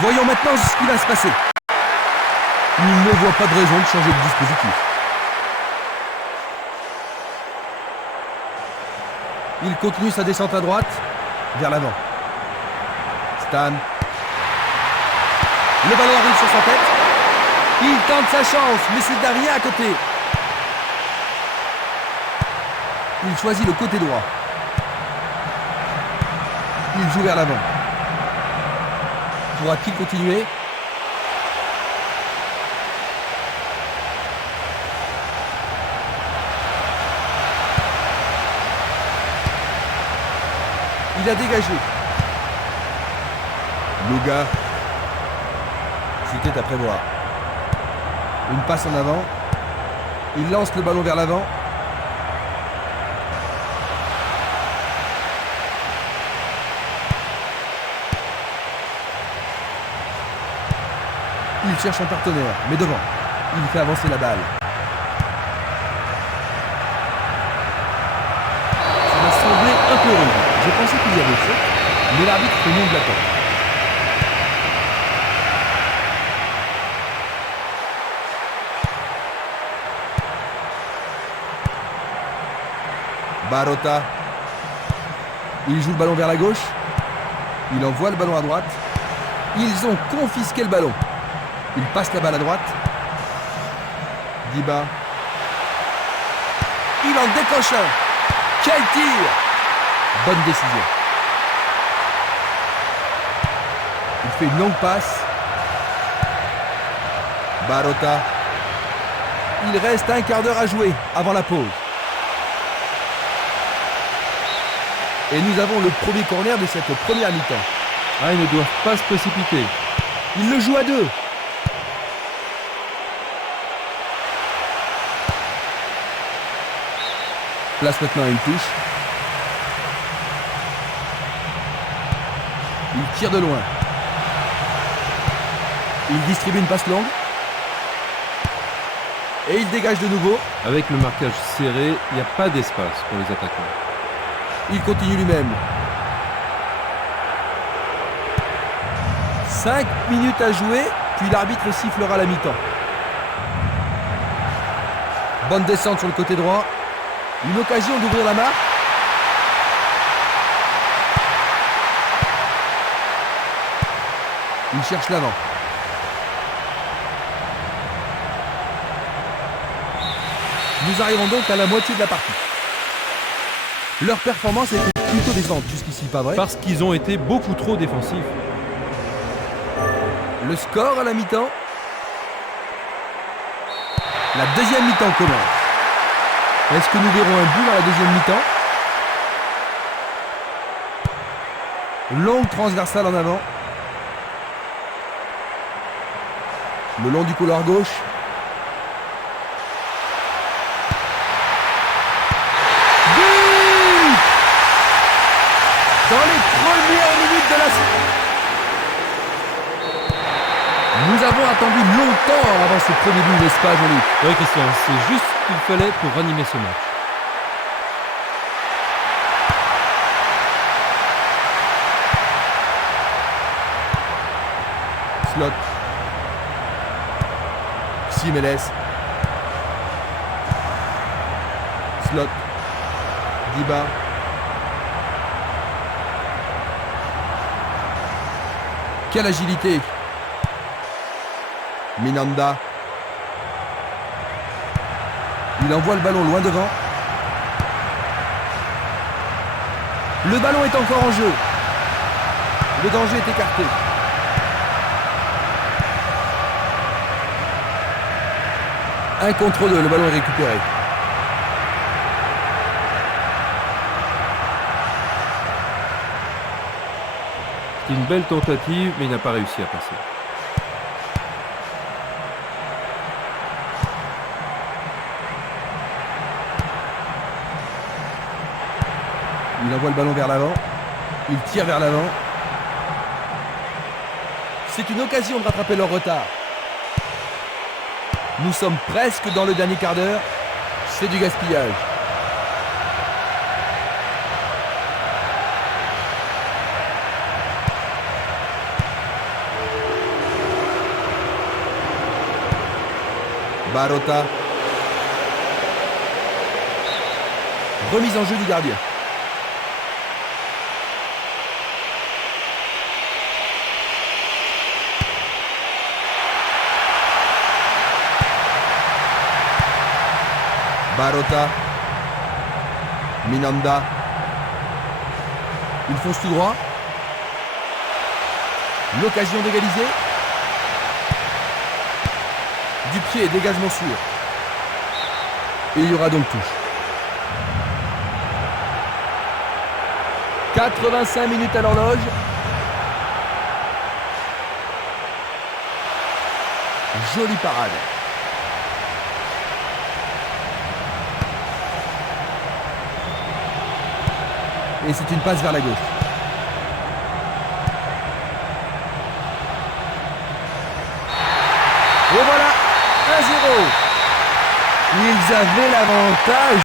Voyons maintenant ce qui va se passer. Il ne voit pas de raison de changer de dispositif. Il continue sa descente à droite, vers l'avant. Stan. Le ballon arrive sur sa tête. Il tente sa chance, mais c'est derrière à côté. Il choisit le côté droit. Il joue vers l'avant. Pourra-t-il continuer ? Il a dégagé. Luga. C'était à prévoir. Une passe en avant. Il lance le ballon vers l'avant. Il cherche un partenaire, mais devant. Il fait avancer la balle. Ça m'a semblé un peu rude. Je pensais qu'il y avait faute, mais l'arbitre fait non de la porte. Barota. Il joue le ballon vers la gauche. Il envoie le ballon à droite. Ils ont confisqué le ballon. Il passe la balle à droite. Diba. Il en décoche un. Quel tir! Bonne décision. Il fait une longue passe. Barota. Il reste un quart d'heure à jouer avant la pause. Et nous avons le premier corner de cette première mi-temps. Ah, ils ne doivent pas se précipiter. Il le joue à deux. Place maintenant à une touche. Il tire de loin. Il distribue une passe longue. Et il dégage de nouveau. Avec le marquage serré, il n'y a pas d'espace pour les attaquants. Il continue lui-même. 5 minutes à jouer, puis l'arbitre sifflera la mi-temps. Bonne descente sur le côté droit. Une occasion d'ouvrir la marque. Il cherche l'avant. Nous arrivons donc à la moitié de la partie. Leur performance était plutôt décevante jusqu'ici, pas vrai? Parce qu'ils ont été beaucoup trop défensifs. Le score à la mi-temps. La deuxième mi-temps commence. Est-ce que nous verrons un but dans la deuxième mi-temps? Longue transversale en avant. Le long du couloir gauche. But! Dans les premières minutes de la saison. Nous avons attendu longtemps avant ce premier but, n'est-ce pas, Jean-Luc? Oui, Christian, c'est juste ce qu'il fallait pour ranimer ce match. Slot. Simeles. Slot. Diba. Quelle agilité! Minanda. Il envoie le ballon loin devant. Le ballon est encore en jeu. Le danger est écarté. Un contre deux, le ballon est récupéré. C'est une belle tentative, mais il n'a pas réussi à passer. Il envoie le ballon vers l'avant. Il tire vers l'avant. C'est une occasion de rattraper leur retard. Nous sommes presque dans le dernier quart d'heure. C'est du gaspillage. Barota. Remise en jeu du gardien. Barota. Minanda. Il fonce tout droit. L'occasion d'égaliser. Du pied, dégagement sûr. Et il y aura donc touche. 85 minutes à l'horloge. Jolie parade. Et c'est une passe vers la gauche. Et voilà, 1-0. Ils avaient l'avantage.